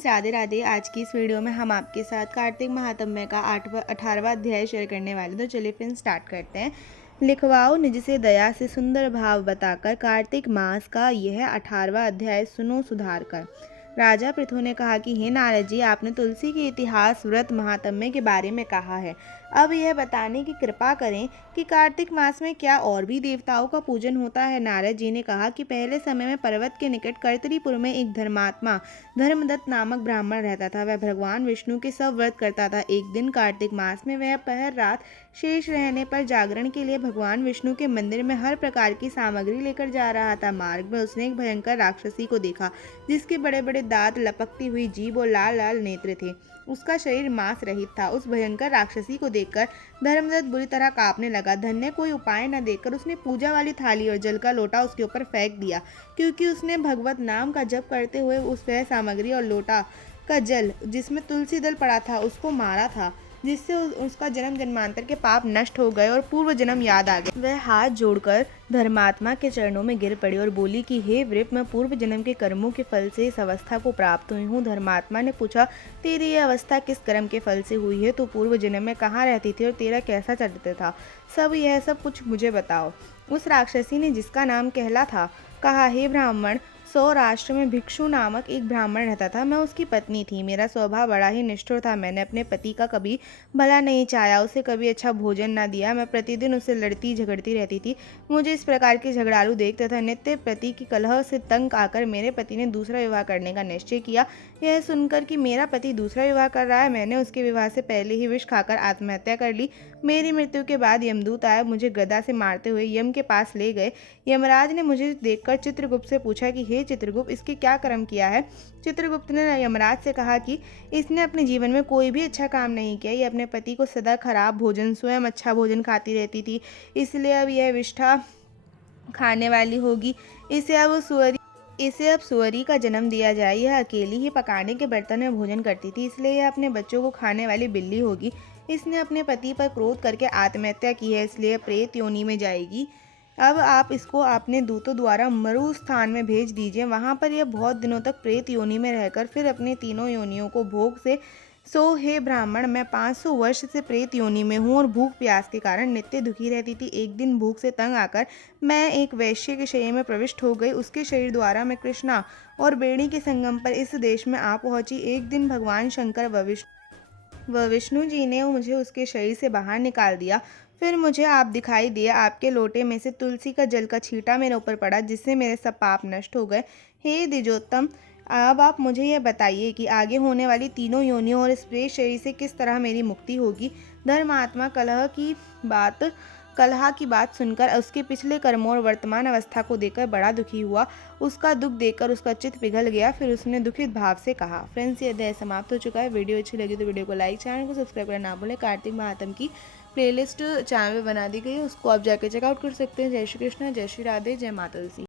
Friends, Radhe Radhe. आज की इस वीडियो में हम आपके साथ कार्तिक महात्म्य का 18वां अध्याय शेयर करने वाले। तो चलिए फ्रेंड्स स्टार्ट करते हैं। लिखवाओ निज से दया से सुंदर भाव बताकर कार्तिक मास का यह 18वां अध्याय सुनो सुधार कर। राजा पृथु ने कहा कि हे नारद जी, आपने तुलसी के इतिहास, व्रत, महात्म्य के बारे में कहा है। अब यह बताने की कृपा करें कि कार्तिक मास में क्या और भी देवताओं का पूजन होता है। नारद जी ने कहा कि पहले समय में पर्वत के निकट कर्तरीपुर में एक धर्मात्मा धर्मदत्त नामक ब्राह्मण रहता था। वह भगवान विष्णु के सब व्रत करता था। एक दिन कार्तिक मास में वह पहर रात शेष रहने पर जागरण के लिए भगवान विष्णु के मंदिर में हर प्रकार की सामग्री लेकर जा रहा था। मार्ग में उसने एक भयंकर राक्षसी को देखा, जिसके बड़े बड़े दांत, लपकती हुई जीभ और लाल लाल नेत्र थे। उसका शरीर मांस रहित था। उस भयंकर राक्षसी को देखकर धर्मदत्त बुरी तरह कांपने लगा। धन्य कोई उपाय न देखकर उसने पूजा वाली थाली और जल का लोटा उसके ऊपर फेंक दिया, क्योंकि उसने भगवत नाम का जप करते हुए उस वह सामग्री और लोटा का जल जिसमें तुलसी दल पड़ा था उसको मारा था, जिससे उसका जन्म जन्मांतर के पाप नष्ट हो गए और पूर्व जन्म याद आ गए। वह हाथ जोड़कर धर्मात्मा के चरणों में गिर पड़ी और बोली कि हे वृप, मैं पूर्व जन्म के कर्मों के फल से इस अवस्था को प्राप्त हुई हूँ। धर्मात्मा ने पूछा, तेरी यह अवस्था किस कर्म के फल से हुई है? तू पूर्व जन्म में कहाँ रहती थी और तेरा कैसा चरित्र था? यह सब कुछ मुझे बताओ। उस राक्षसी ने, जिसका नाम कहला था, कहा, हे ब्राह्मण, सौराष्ट्र में भिक्षु नामक एक ब्राह्मण रहता था। मैं उसकी पत्नी थी। मेरा स्वभाव बड़ा ही निष्ठुर था। मैंने अपने पति का कभी भला नहीं चाहा, उसे कभी अच्छा भोजन न दिया। मैं प्रतिदिन उससे लड़ती झगड़ती रहती थी। मुझे इस प्रकार के झगड़ालू देख तथा नित्य पति की कलह से तंग आकर मेरे पति ने दूसरा विवाह करने का निश्चय किया। यह सुनकर कि मेरा पति दूसरा विवाह कर रहा है, मैंने उसके विवाह से पहले ही विष खाकर आत्महत्या कर ली। मेरी मृत्यु के बाद यमदूत आए, मुझे गदा से मारते हुए यम के पास ले गए। यमराज ने मुझे देखकर चित्रगुप्त से पूछा कि हे चित्रगुप्त, इसके क्या कर्म किया है? चित्रगुप्त ने यमराज से कहा कि इसने अपने जीवन में कोई भी अच्छा काम नहीं किया। ये अपने पति को सदा खराब भोजन, स्वयं अच्छा भोजन खाती रहती थी, इसलिए अब यह विष्ठा खाने वाली होगी। इसे अब सुअरी का जन्म दिया जाए। यह अकेली ही पकाने के बर्तन में भोजन करती थी, इसलिए यह अपने बच्चों को खाने वाली बिल्ली होगी। इसने अपने पति पर क्रोध करके आत्महत्या की है, इसलिए प्रेत योनि में जाएगी। अब आप इसको अपने दूतों द्वारा मरु स्थान में भेज दीजिए। वहाँ पर यह बहुत दिनों तक प्रेत योनि में रहकर फिर अपने तीनों योनियों को भोग से हे ब्राह्मण, मैं 500 वर्ष से प्रेत योनि में हूँ और भूख प्यास के कारण नित्य दुखी रहती थी। एक दिन भूख से तंग आकर मैं एक वैश्य के शरीर में प्रविष्ट हो गई। उसके शरीर द्वारा मैं कृष्णा और बेणी के संगम पर इस देश में आ पहुंची। एक दिन भगवान शंकर व विष्णु जी ने मुझे उसके शरीर से बाहर निकाल दिया। फिर मुझे आप दिखाई दिए। आपके लोटे में से तुलसी का जल का छींटा मेरे ऊपर पड़ा, जिससे मेरे सब पाप नष्ट हो गए। हे द्विजोत्तम, अब आप मुझे यह बताइए कि आगे होने वाली तीनों योनियों और इस प्रेत शरीर से किस तरह मेरी मुक्ति होगी। धर्मात्मा कलह की बात सुनकर उसके पिछले कर्मों और वर्तमान अवस्था को देखकर बड़ा दुखी हुआ। उसका दुख देखकर उसका चित्त पिघल गया। फिर उसने दुखित भाव से कहा। फ्रेंड्स, ये अध्याय समाप्त हो चुका है। वीडियो अच्छी लगी तो वीडियो को लाइक, चैनल को सब्सक्राइब करना ना भूलें। कार्तिक महात्म्य की प्लेलिस्ट चैनल में बना दी गई है, उसको आप जाके चेकआउट कर सकते हैं। जय श्री कृष्ण, जय श्री राधे, जय माता तुलसी।